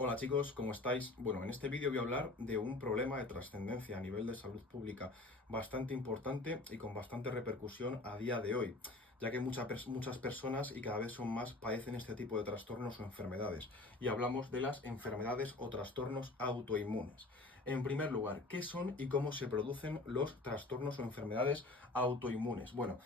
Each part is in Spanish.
Hola chicos, ¿cómo estáis? Bueno, en este vídeo voy a hablar de un problema de trascendencia a nivel de salud pública bastante importante y con bastante repercusión a día de hoy, ya que muchas personas y cada vez son más padecen este tipo de trastornos o enfermedades. Y hablamos de las enfermedades o trastornos autoinmunes. En primer lugar, ¿qué son y cómo se producen los trastornos o enfermedades autoinmunes? Bueno,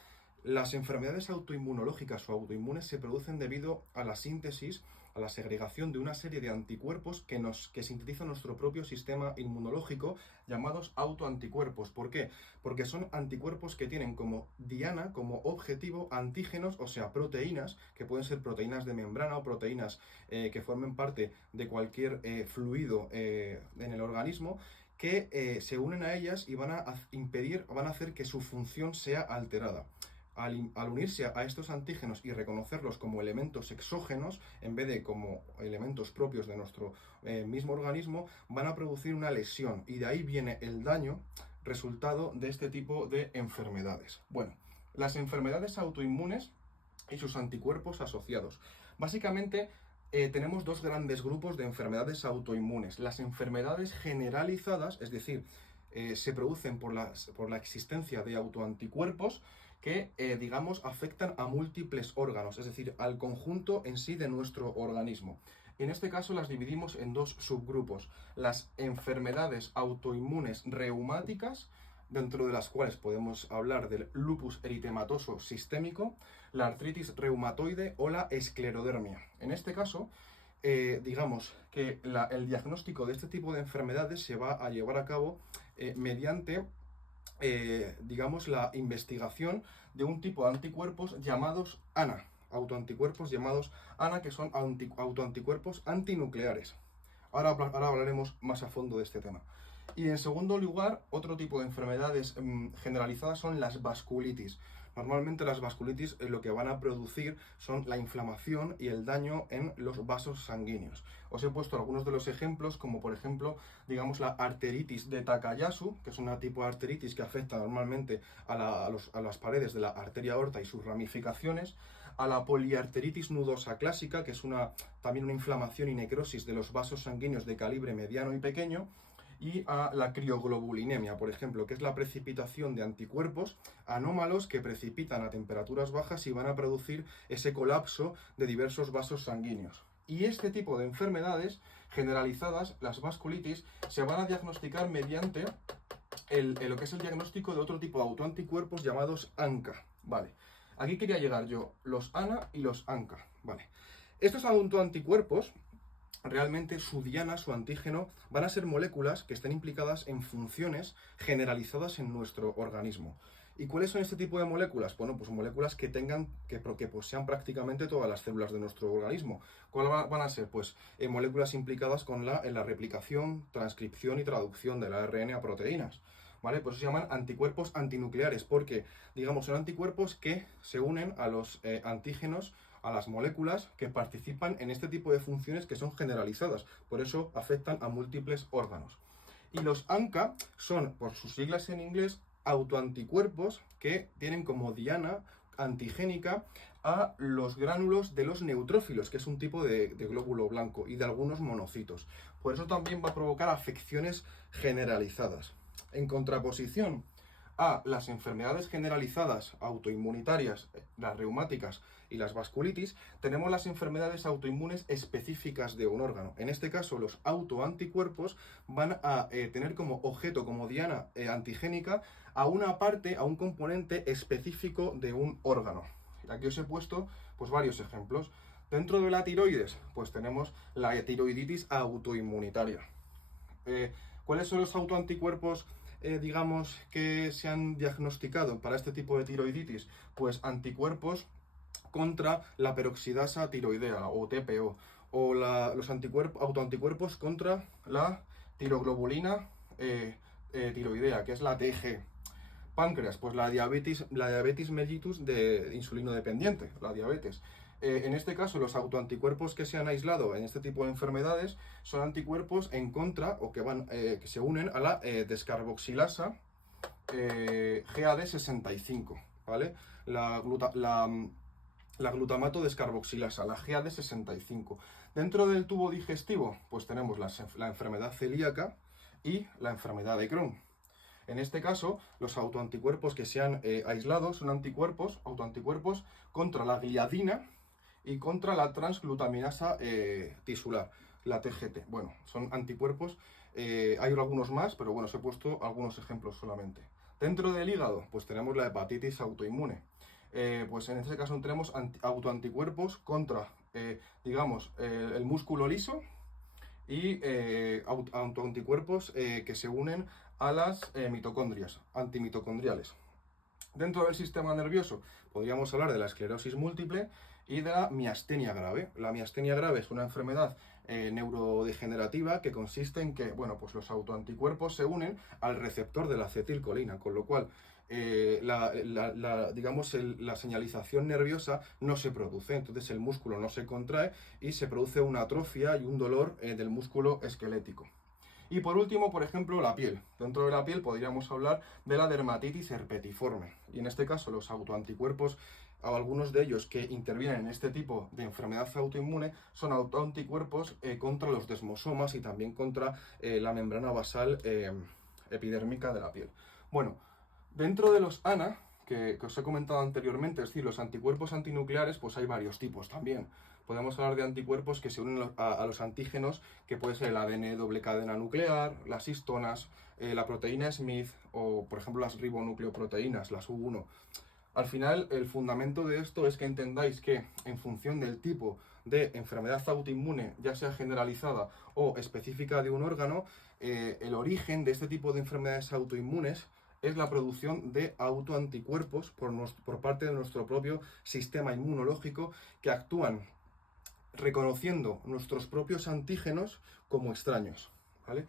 las enfermedades autoinmunológicas o autoinmunes se producen debido a la síntesis, a la segregación de una serie de anticuerpos que sintetiza nuestro propio sistema inmunológico, llamados autoanticuerpos. ¿Por qué? Porque son anticuerpos que tienen como diana, como objetivo, antígenos, o sea, proteínas, que pueden ser proteínas de membrana o proteínas que formen parte de cualquier fluido en el organismo, que se unen a ellas y van a hacer que su función sea alterada. Al unirse a estos antígenos y reconocerlos como elementos exógenos, en vez de como elementos propios de nuestro mismo organismo, van a producir una lesión y de ahí viene el daño resultado de este tipo de enfermedades. Bueno, las enfermedades autoinmunes y sus anticuerpos asociados. Básicamente, tenemos dos grandes grupos de enfermedades autoinmunes. Las enfermedades generalizadas, es decir, se producen por la existencia de autoanticuerpos que, digamos, afectan a múltiples órganos, es decir, al conjunto en sí de nuestro organismo. En este caso las dividimos en dos subgrupos: las enfermedades autoinmunes reumáticas, dentro de las cuales podemos hablar del lupus eritematoso sistémico, la artritis reumatoide o la esclerodermia. En este caso, digamos que el diagnóstico de este tipo de enfermedades se va a llevar a cabo mediante digamos, la investigación de un tipo de anticuerpos llamados ANA, autoanticuerpos llamados ANA, que son autoanticuerpos antinucleares. Ahora hablaremos más a fondo de este tema. Y en segundo lugar, otro tipo de enfermedades generalizadas son las vasculitis. Normalmente las vasculitis lo que van a producir son la inflamación y el daño en los vasos sanguíneos. Os he puesto algunos de los ejemplos, como por ejemplo, digamos, la arteritis de Takayasu, que es un tipo de arteritis que afecta normalmente a las paredes de la arteria aorta y sus ramificaciones, a la poliarteritis nudosa clásica, que es también una inflamación y necrosis de los vasos sanguíneos de calibre mediano y pequeño, y a la crioglobulinemia, por ejemplo, que es la precipitación de anticuerpos anómalos que precipitan a temperaturas bajas y van a producir ese colapso de diversos vasos sanguíneos. Y este tipo de enfermedades generalizadas, las vasculitis, se van a diagnosticar mediante lo que es el diagnóstico de otro tipo de autoanticuerpos llamados ANCA. Vale, aquí quería llegar yo, los ANA y los ANCA. Vale, estos autoanticuerpos, realmente su diana, su antígeno, van a ser moléculas que estén implicadas en funciones generalizadas en nuestro organismo. ¿Y cuáles son este tipo de moléculas? Bueno, pues moléculas que posean prácticamente todas las células de nuestro organismo. ¿Cuáles van a ser? Pues moléculas implicadas en la replicación, transcripción y traducción del ARN a proteínas. ¿Vale? Por eso se llaman anticuerpos antinucleares, porque, digamos, son anticuerpos que se unen a los antígenos, a las moléculas que participan en este tipo de funciones que son generalizadas. Por eso afectan a múltiples órganos. Y los ANCA son, por sus siglas en inglés, autoanticuerpos que tienen como diana antigénica a los gránulos de los neutrófilos, que es un tipo de glóbulo blanco, y de algunos monocitos. Por eso también va a provocar afecciones generalizadas. En contraposición a las enfermedades generalizadas autoinmunitarias, las reumáticas y las vasculitis, tenemos las enfermedades autoinmunes específicas de un órgano. En este caso, los autoanticuerpos van a tener como objeto, como diana antigénica, a una parte, a un componente específico de un órgano. Aquí os he puesto pues varios ejemplos. Dentro de la tiroides, pues tenemos la tiroiditis autoinmunitaria. ¿Cuáles son los autoanticuerpos, digamos, que se han diagnosticado para este tipo de tiroiditis? Pues anticuerpos contra la peroxidasa tiroidea, o TPO, o los autoanticuerpos contra la tiroglobulina tiroidea, que es la TG. Páncreas, pues la diabetes mellitus de insulino dependiente, la diabetes. En este caso, los autoanticuerpos que se han aislado en este tipo de enfermedades son anticuerpos en contra, o que se unen a la descarboxilasa GAD65, ¿vale? La glutamato descarboxilasa, la GAD65. Dentro del tubo digestivo, pues tenemos la enfermedad celíaca y la enfermedad de Crohn. En este caso, los autoanticuerpos que se han aislado son autoanticuerpos contra la gliadina y contra la transglutaminasa tisular, la TGT. Bueno, son anticuerpos, hay algunos más, pero bueno, os he puesto algunos ejemplos solamente. Dentro del hígado, pues tenemos la hepatitis autoinmune. Pues en este caso tenemos autoanticuerpos contra, digamos, el músculo liso y autoanticuerpos que se unen a las mitocondrias, antimitocondriales. Dentro del sistema nervioso podríamos hablar de la esclerosis múltiple y de la miastenia grave. La miastenia grave es una enfermedad neurodegenerativa que consiste en que, bueno, pues los autoanticuerpos se unen al receptor de la acetilcolina, con lo cual la señalización nerviosa no se produce, entonces el músculo no se contrae y se produce una atrofia y un dolor del músculo esquelético. Y por último, por ejemplo, la piel. Dentro de la piel podríamos hablar de la dermatitis herpetiforme. Y en este caso los autoanticuerpos, o algunos de ellos que intervienen en este tipo de enfermedad autoinmune, son autoanticuerpos contra los desmosomas y también contra la membrana basal epidérmica de la piel. Bueno, dentro de los ANA, que os he comentado anteriormente, es decir, los anticuerpos antinucleares, pues hay varios tipos también. Podemos hablar de anticuerpos que se unen a los antígenos, que puede ser el ADN doble cadena nuclear, las histonas, la proteína Smith o, por ejemplo, las ribonucleoproteínas, las U1. Al final, el fundamento de esto es que entendáis que en función del tipo de enfermedad autoinmune, ya sea generalizada o específica de un órgano, el origen de este tipo de enfermedades autoinmunes es la producción de autoanticuerpos por parte de nuestro propio sistema inmunológico que actúan reconociendo nuestros propios antígenos como extraños, ¿vale?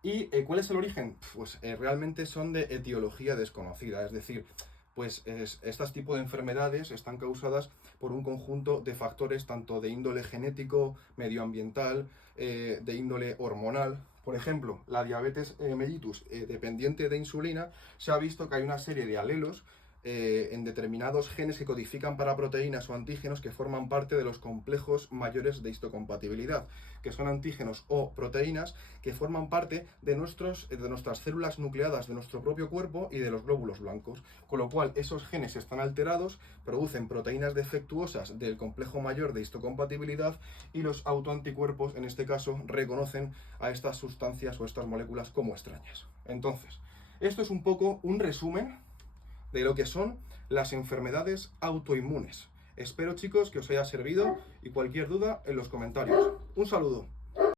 ¿Y cuál es el origen? Pues realmente son de etiología desconocida, es decir, pues estos tipos de enfermedades están causadas por un conjunto de factores tanto de índole genético, medioambiental, de índole hormonal. Por ejemplo, la diabetes mellitus dependiente de insulina, se ha visto que hay una serie de alelos en determinados genes que codifican para proteínas o antígenos que forman parte de los complejos mayores de histocompatibilidad, que son antígenos o proteínas que forman parte de nuestras células nucleadas de nuestro propio cuerpo y de los glóbulos blancos, con lo cual esos genes están alterados, producen proteínas defectuosas del complejo mayor de histocompatibilidad y los autoanticuerpos, en este caso, reconocen a estas sustancias o estas moléculas como extrañas. Entonces, esto es un poco un resumen de lo que son las enfermedades autoinmunes. Espero, chicos, que os haya servido y cualquier duda en los comentarios. Un saludo.